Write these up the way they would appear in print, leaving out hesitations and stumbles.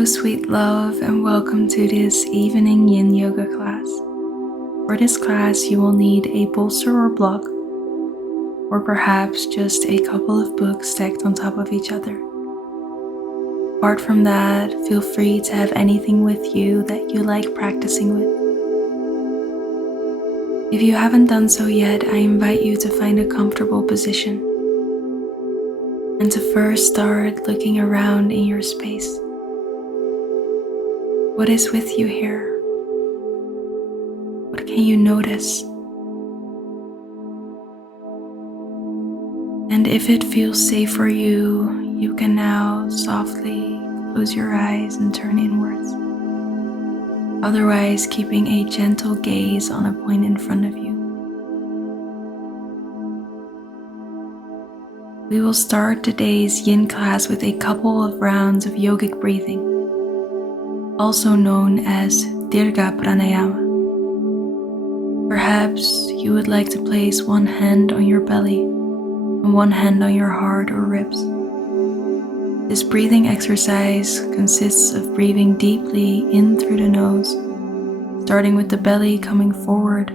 Hello, sweet love, and welcome to this evening yin yoga class. For this class, you will need a bolster or block, or perhaps just a couple of books stacked on top of each other. Apart from that, feel free to have anything with you that you like practicing with. If you haven't done so yet, I invite you to find a comfortable position and to first start looking around in your space. What is with you here? What can you notice? And if it feels safe for you, you can now softly close your eyes and turn inwards. Otherwise, keeping a gentle gaze on a point in front of you. We will start today's yin class with a couple of rounds of yogic breathing, also known as Dirga Pranayama. Perhaps you would like to place one hand on your belly and one hand on your heart or ribs. This breathing exercise consists of breathing deeply in through the nose, starting with the belly coming forward,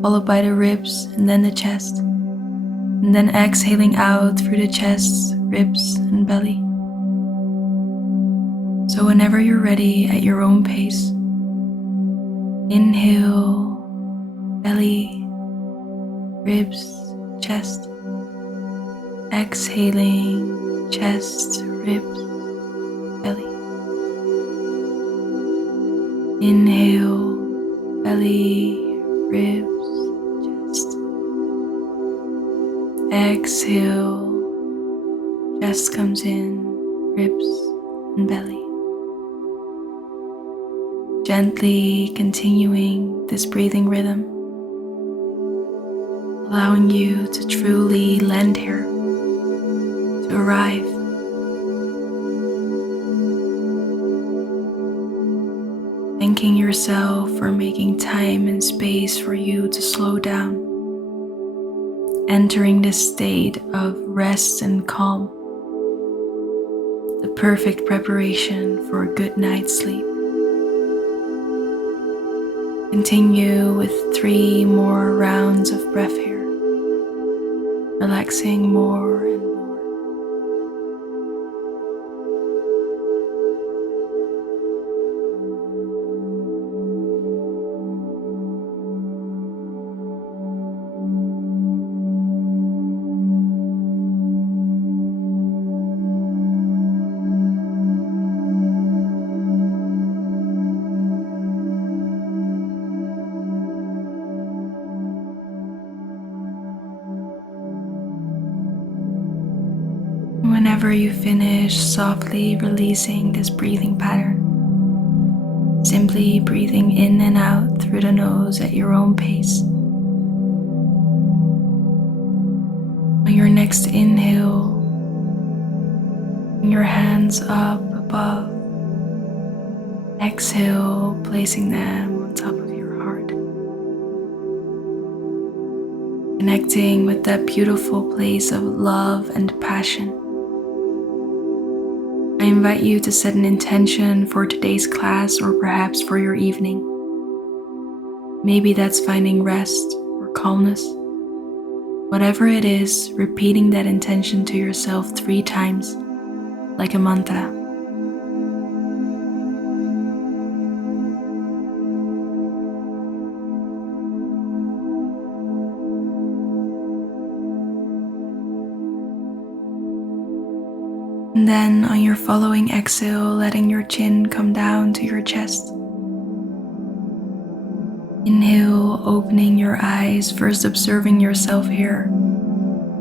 followed by the ribs and then the chest, and then exhaling out through the chest, ribs, and belly. So whenever you're ready at your own pace, inhale, belly, ribs, chest. Exhaling, chest, ribs, belly. Inhale, belly, ribs, chest. Exhale, chest comes in, ribs, and belly. Gently continuing this breathing rhythm, allowing you to truly land here, to arrive. Thanking yourself for making time and space for you to slow down, entering this state of rest and calm, the perfect preparation for a good night's sleep. Continue with 3 more rounds of breath here, relaxing more and more. Whenever you finish softly releasing this breathing pattern, simply breathing in and out through the nose at your own pace. On your next inhale, bring your hands up above. Exhale, placing them on top of your heart. Connecting with that beautiful place of love and passion. I invite you to set an intention for today's class or perhaps for your evening. Maybe that's finding rest or calmness. Whatever it is, repeating that intention to yourself 3 times, like a mantra. And then on your following exhale, letting your chin come down to your chest. Inhale, opening your eyes, first observing yourself here,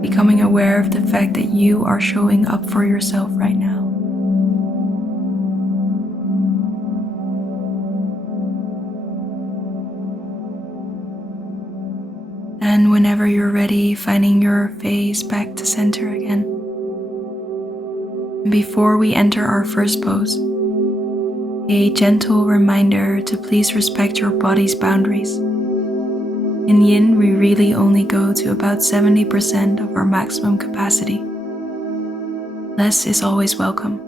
becoming aware of the fact that you are showing up for yourself right now. And whenever you're ready, finding your face back to center again. Before we enter our first pose, a gentle reminder to please respect your body's boundaries. In yin, we really only go to about 70% of our maximum capacity. Less is always welcome.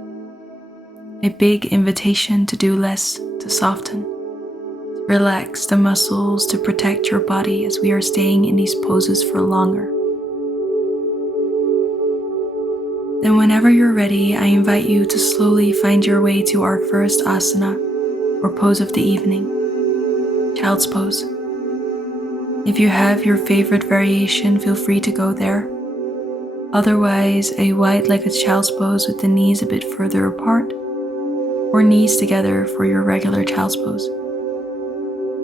a big invitation to do less, to soften, to relax the muscles, to protect your body as we are staying in these poses for longer. Then whenever you're ready, I invite you to slowly find your way to our first asana, or pose of the evening, child's pose. If you have your favorite variation, feel free to go there. Otherwise, a wide-legged child's pose with the knees a bit further apart, or knees together for your regular child's pose.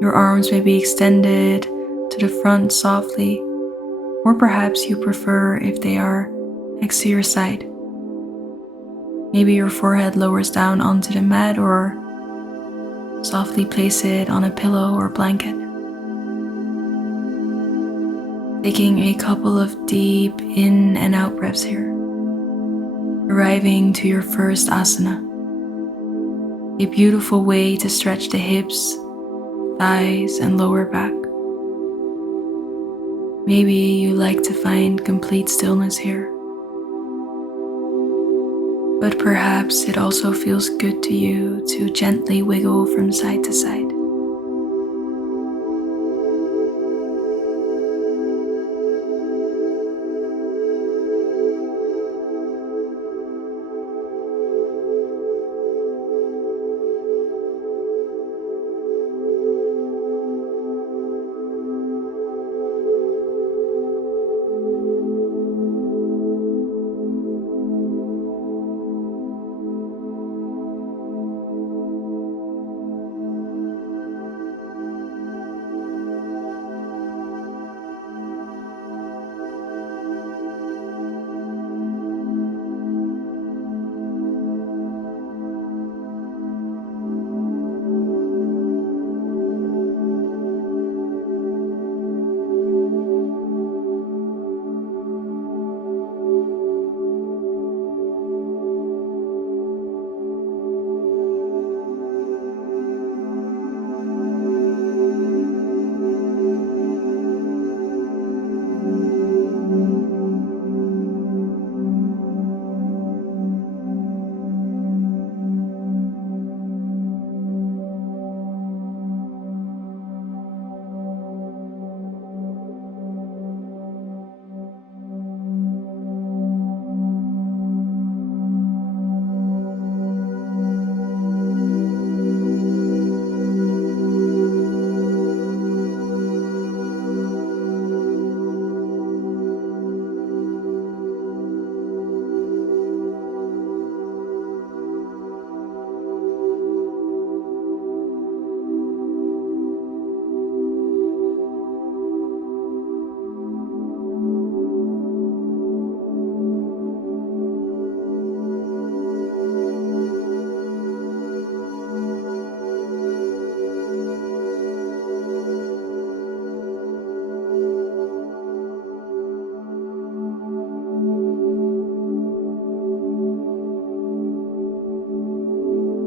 Your arms may be extended to the front softly, or perhaps you prefer if they are next to your side. Maybe your forehead lowers down onto the mat, or softly place it on a pillow or blanket. Taking a couple of deep in and out breaths here, arriving to your first asana. A beautiful way to stretch the hips, thighs, and lower back. Maybe you like to find complete stillness here, but perhaps it also feels good to you to gently wiggle from side to side.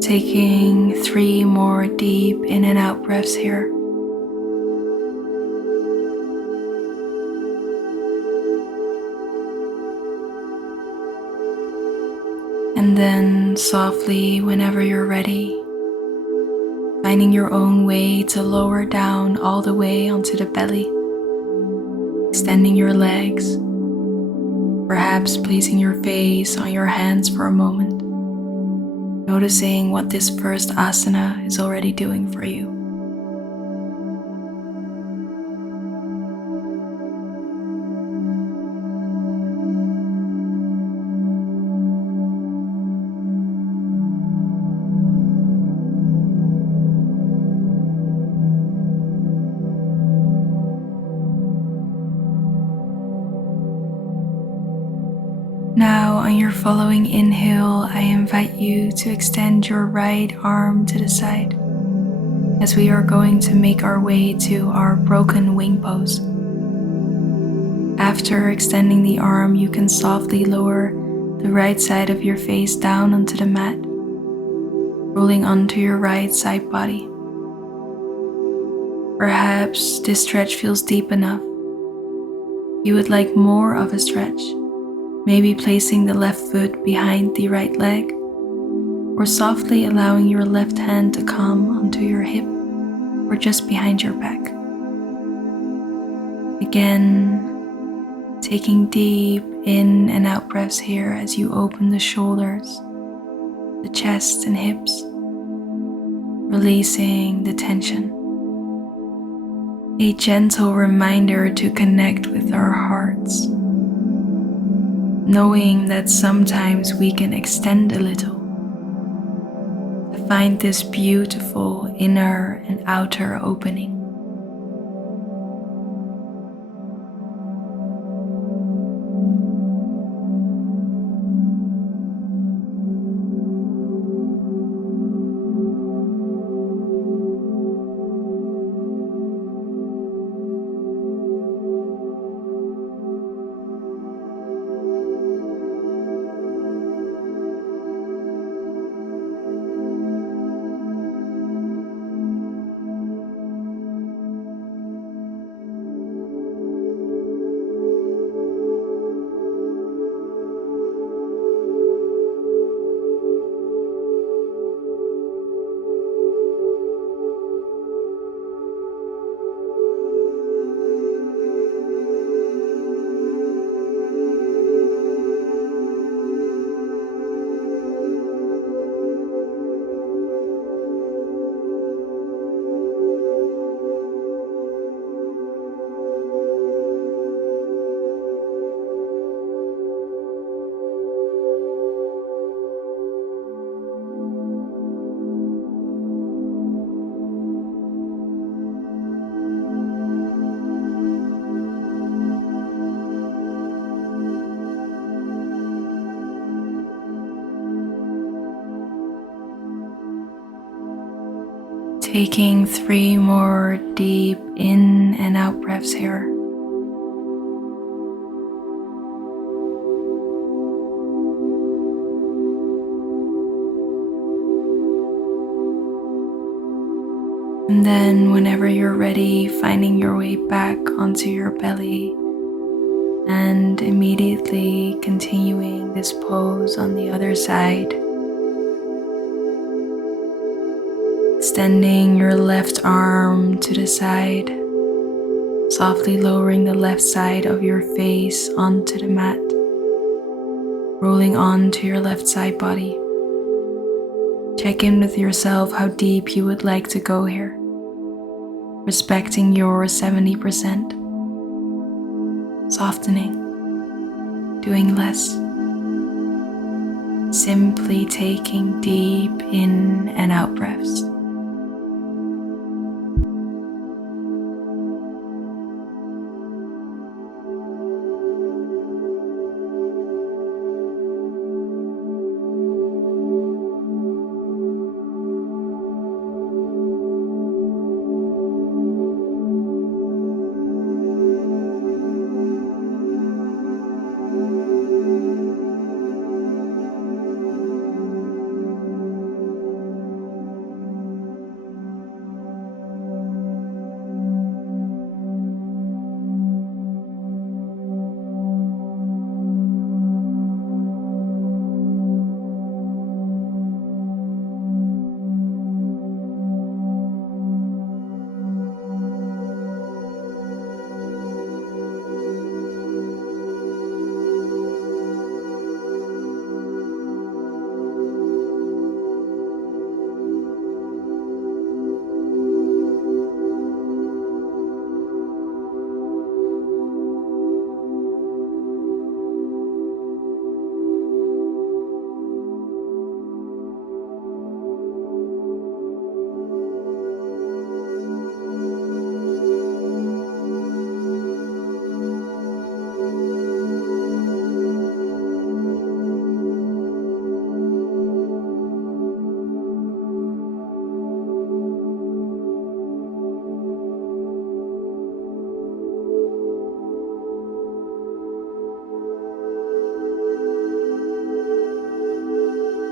Taking 3 more deep in and out breaths here. And then softly, whenever you're ready, finding your own way to lower down all the way onto the belly, extending your legs, perhaps placing your face on your hands for a moment. Noticing what this first asana is already doing for you. Now, on your following inhale, I invite you to extend your right arm to the side as we are going to make our way to our broken wing pose. After extending the arm, you can softly lower the right side of your face down onto the mat, rolling onto your right side body. Perhaps this stretch feels deep enough. You would like more of a stretch, maybe placing the left foot behind the right leg, or softly allowing your left hand to come onto your hip or just behind your back. Again, taking deep in and out breaths here as you open the shoulders, the chest and hips, releasing the tension. A gentle reminder to connect with our hearts, knowing that sometimes we can extend a little to find this beautiful inner and outer opening. Taking 3 more deep in and out breaths here. And then whenever you're ready, finding your way back onto your belly and immediately continuing this pose on the other side. Extending your left arm to the side, softly lowering the left side of your face onto the mat, rolling onto your left side body. Check in with yourself how deep you would like to go here, respecting your 70%, softening, doing less, simply taking deep in and out breaths.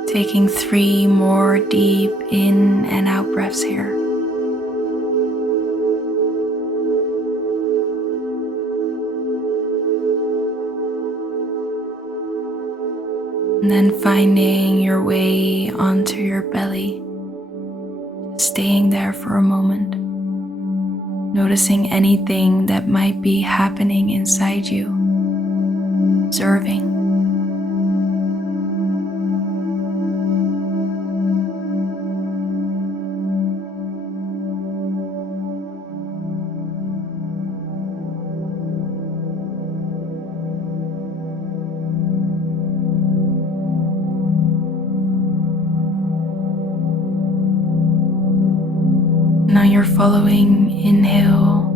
Taking 3 more deep in and out breaths here. And then finding your way onto your belly, staying there for a moment, noticing anything that might be happening inside you, observing. Now you're following inhale,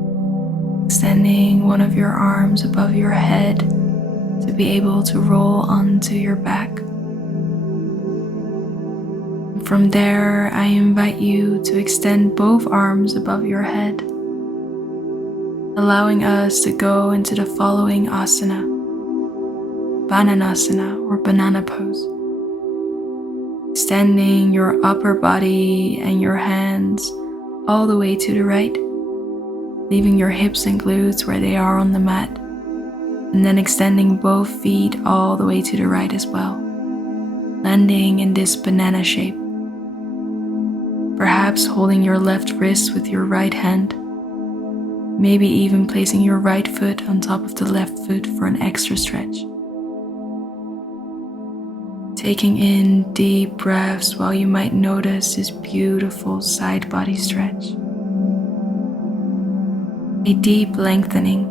extending one of your arms above your head to be able to roll onto your back. And from there, I invite you to extend both arms above your head, allowing us to go into the following asana, Bananasana or banana pose. Extending your upper body and your hands all the way to the right, leaving your hips and glutes where they are on the mat, and then extending both feet all the way to the right as well, landing in this banana shape. Perhaps holding your left wrist with your right hand, maybe even placing your right foot on top of the left foot for an extra stretch. Taking in deep breaths while you might notice this beautiful side body stretch. A deep lengthening.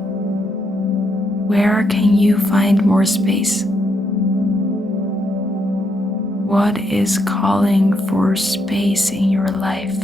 Where can you find more space? What is calling for space in your life?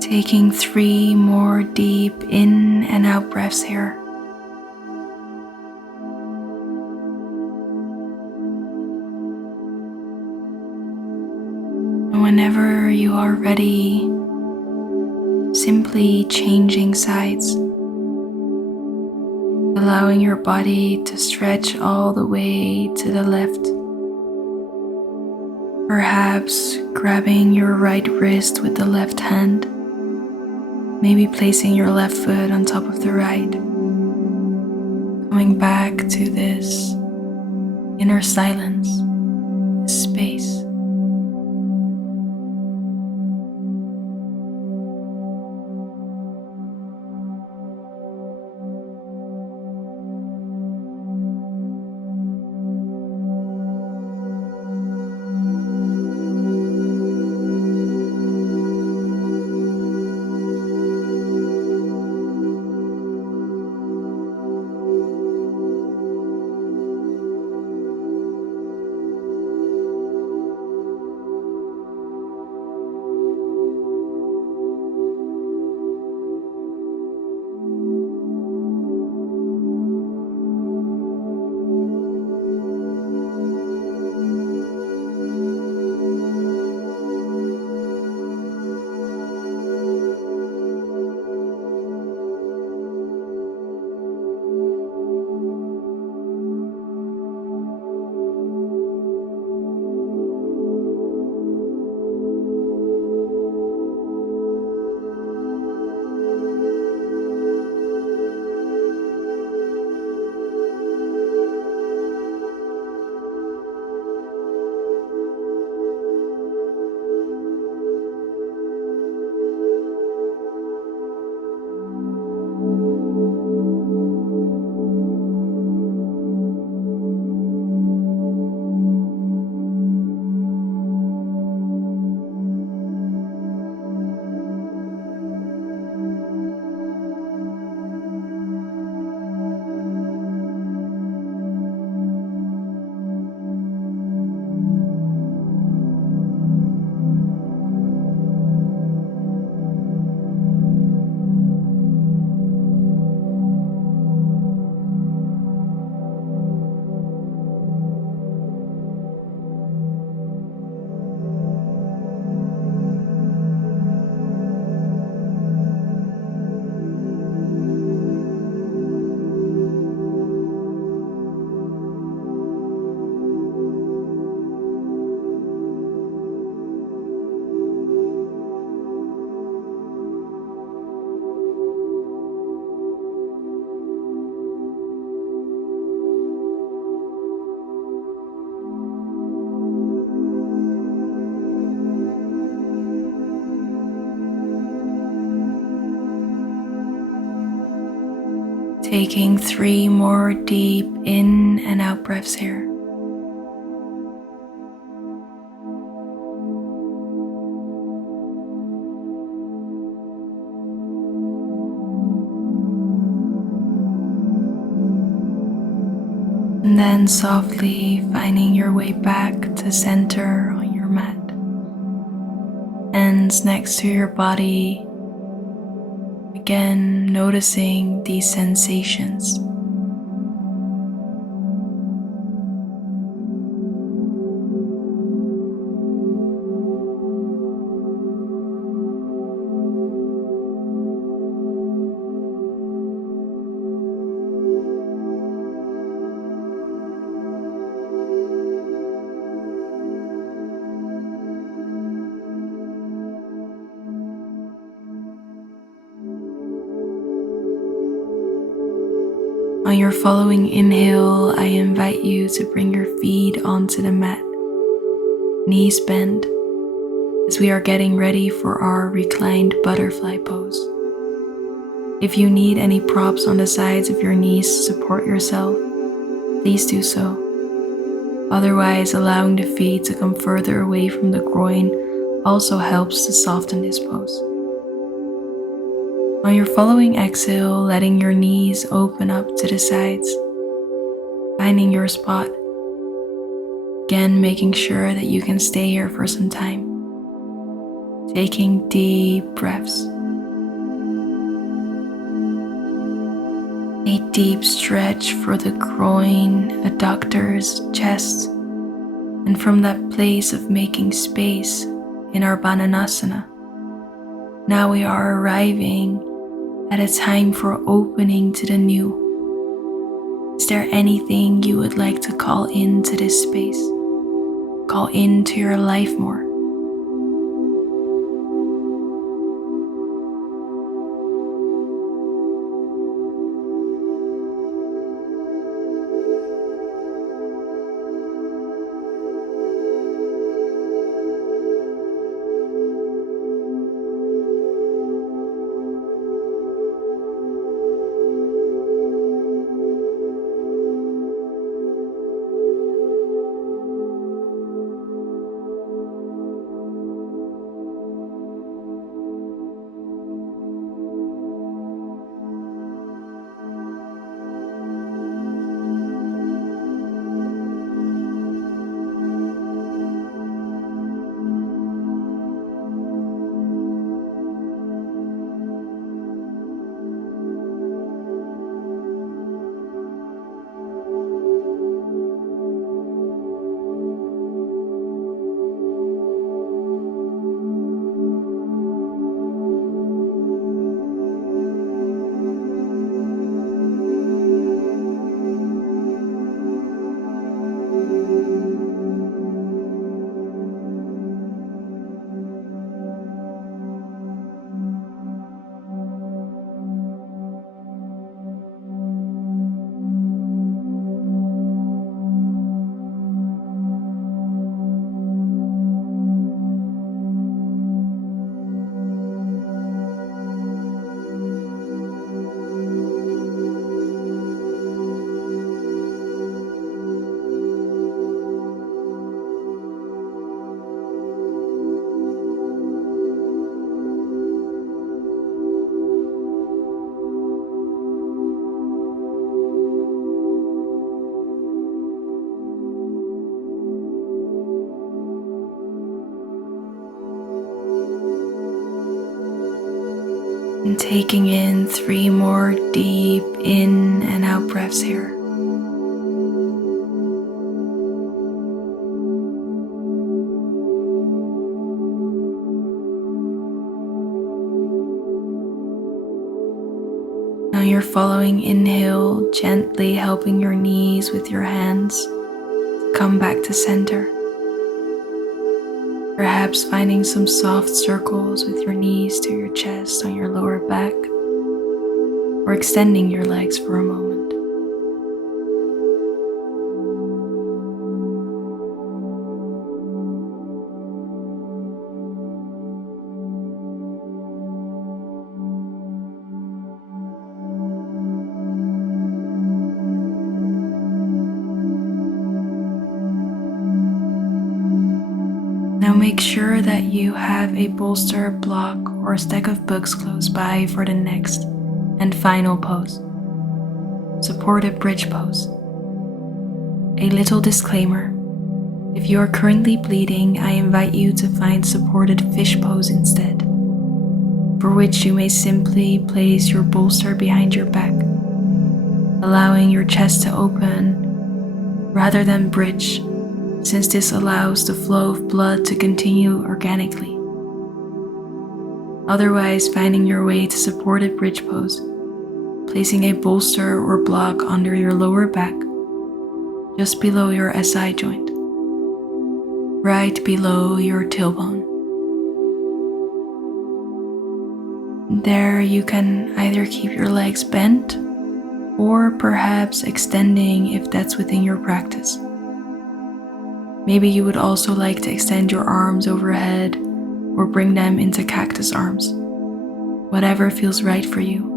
Taking 3 more deep in and out breaths here. And whenever you are ready, simply changing sides, allowing your body to stretch all the way to the left. Perhaps grabbing your right wrist with the left hand, maybe placing your left foot on top of the right. Coming back to this inner silence, this space. Taking 3 more deep in and out breaths here. And then softly finding your way back to center on your mat. Hands next to your body. Again, noticing these sensations. On your following inhale, I invite you to bring your feet onto the mat, knees bent, as we are getting ready for our reclined butterfly pose. If you need any props on the sides of your knees to support yourself, please do so. Otherwise, allowing the feet to come further away from the groin also helps to soften this pose. On your following exhale, letting your knees open up to the sides, finding your spot. Again, making sure that you can stay here for some time. Taking deep breaths. A deep stretch for the groin, adductors, chest, and from that place of making space in our Bananasana. Now we are arriving at a time for opening to the new. Is there anything you would like to call into this space? Call into your life more. And taking in 3 more deep in and out breaths here. Now you're following inhale, gently helping your knees with your hands to come back to center. Perhaps finding some soft circles with your knees to your chest on your lower back, or extending your legs for a moment. Now make sure that you have a bolster, block, or a stack of books close by for the next and final pose. Supported bridge pose. A little disclaimer. If you are currently bleeding, I invite you to find supported fish pose instead, for which you may simply place your bolster behind your back, allowing your chest to open rather than bridge, since this allows the flow of blood to continue organically. Otherwise, finding your way to supported bridge pose, placing a bolster or block under your lower back, just below your SI joint, right below your tailbone. There you can either keep your legs bent or perhaps extending if that's within your practice. Maybe you would also like to extend your arms overhead or bring them into cactus arms, whatever feels right for you.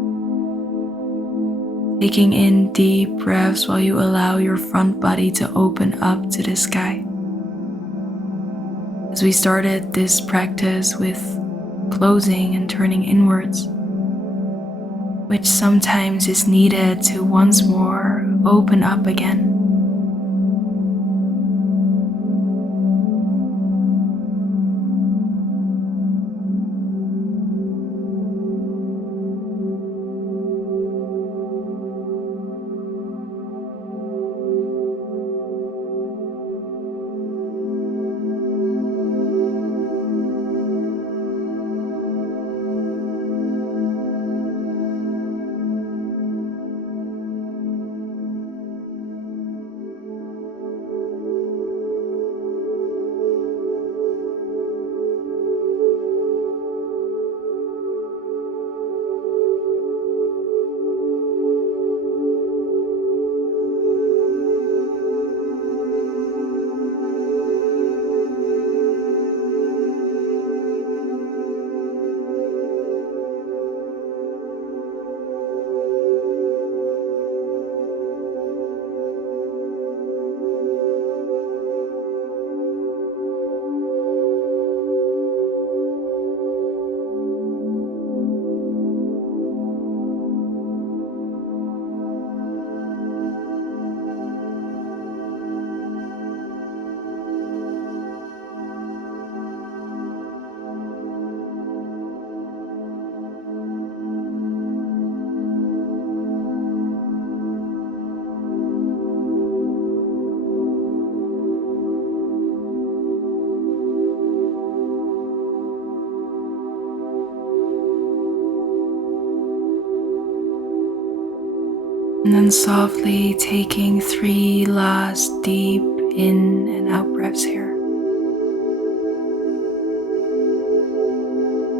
Taking in deep breaths while you allow your front body to open up to the sky. As we started this practice with closing and turning inwards, which sometimes is needed to once more open up again. And then softly taking 3 last deep in and out breaths here.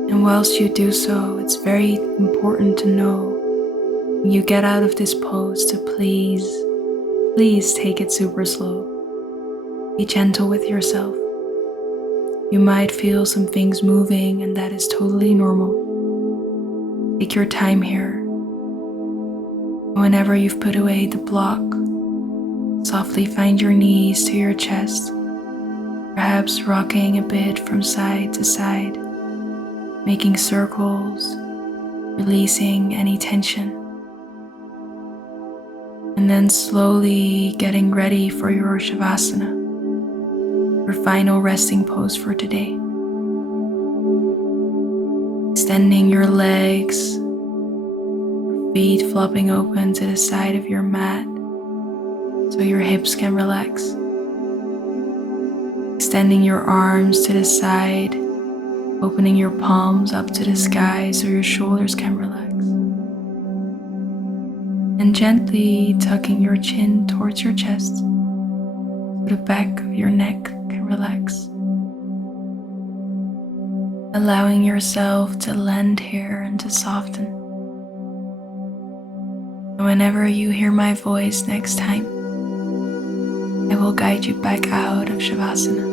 And whilst you do so, it's very important to know when you get out of this pose to please take it super slow. Be gentle with yourself. You might feel some things moving, and that is totally normal. Take your time here. Whenever you've put away the block, softly find your knees to your chest, perhaps rocking a bit from side to side, making circles, releasing any tension. And then slowly getting ready for your Shavasana, your final resting pose for today. Extending your legs, feet flopping open to the side of your mat so your hips can relax. Extending your arms to the side, opening your palms up to the sky so your shoulders can relax. And gently tucking your chin towards your chest so the back of your neck can relax. Allowing yourself to land here and to soften. And whenever you hear my voice next time, I will guide you back out of Shavasana.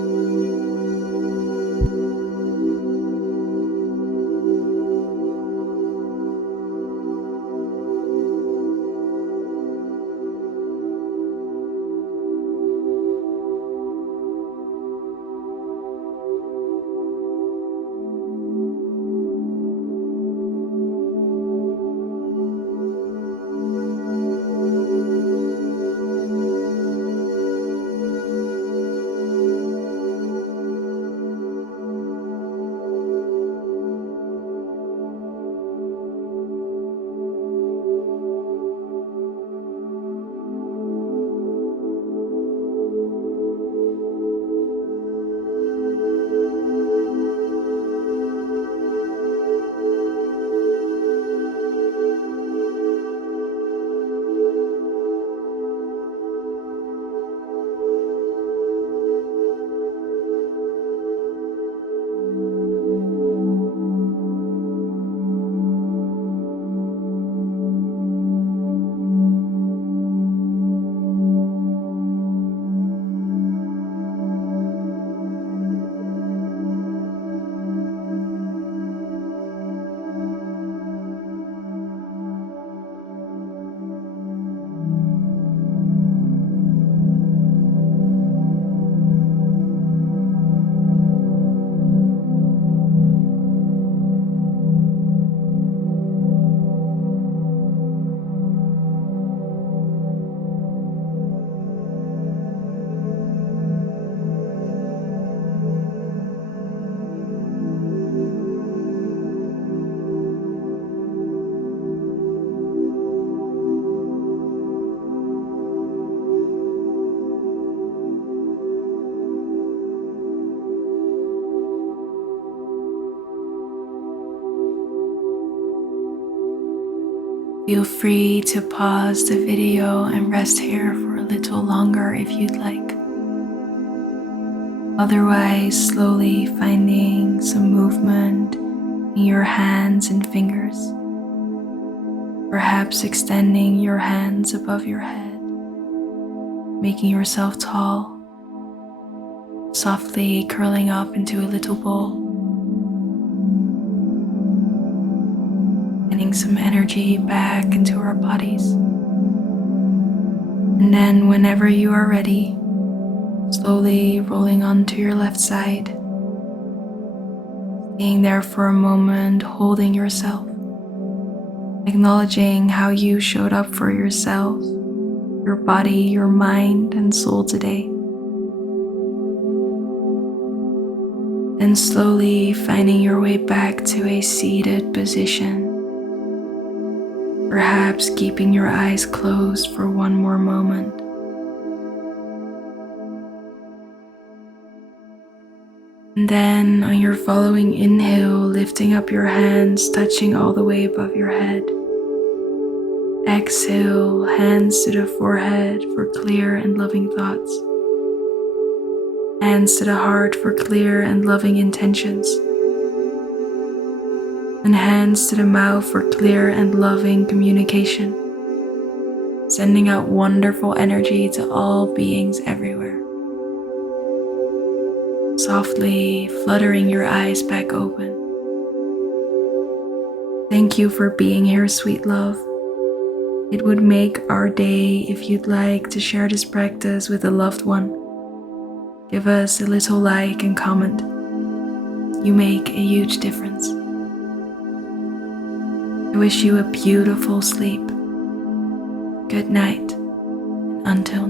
Feel free to pause the video and rest here for a little longer if you'd like. Otherwise, slowly finding some movement in your hands and fingers. Perhaps extending your hands above your head, making yourself tall, softly curling up into a little ball. Getting some energy back into our bodies. And then whenever you are ready, slowly rolling onto your left side, staying there for a moment, holding yourself, acknowledging how you showed up for yourself, your body, your mind, and soul today. Then slowly finding your way back to a seated position. Perhaps keeping your eyes closed for one more moment. And then on your following inhale, lifting up your hands, touching all the way above your head. Exhale, hands to the forehead for clear and loving thoughts. Hands to the heart for clear and loving intentions. And hands to the mouth for clear and loving communication, sending out wonderful energy to all beings everywhere. Softly fluttering your eyes back open. Thank you for being here, sweet love. It would make our day if you'd like to share this practice with a loved one. Give us a little like and comment. You make a huge difference. I wish you a beautiful sleep. Good night, and until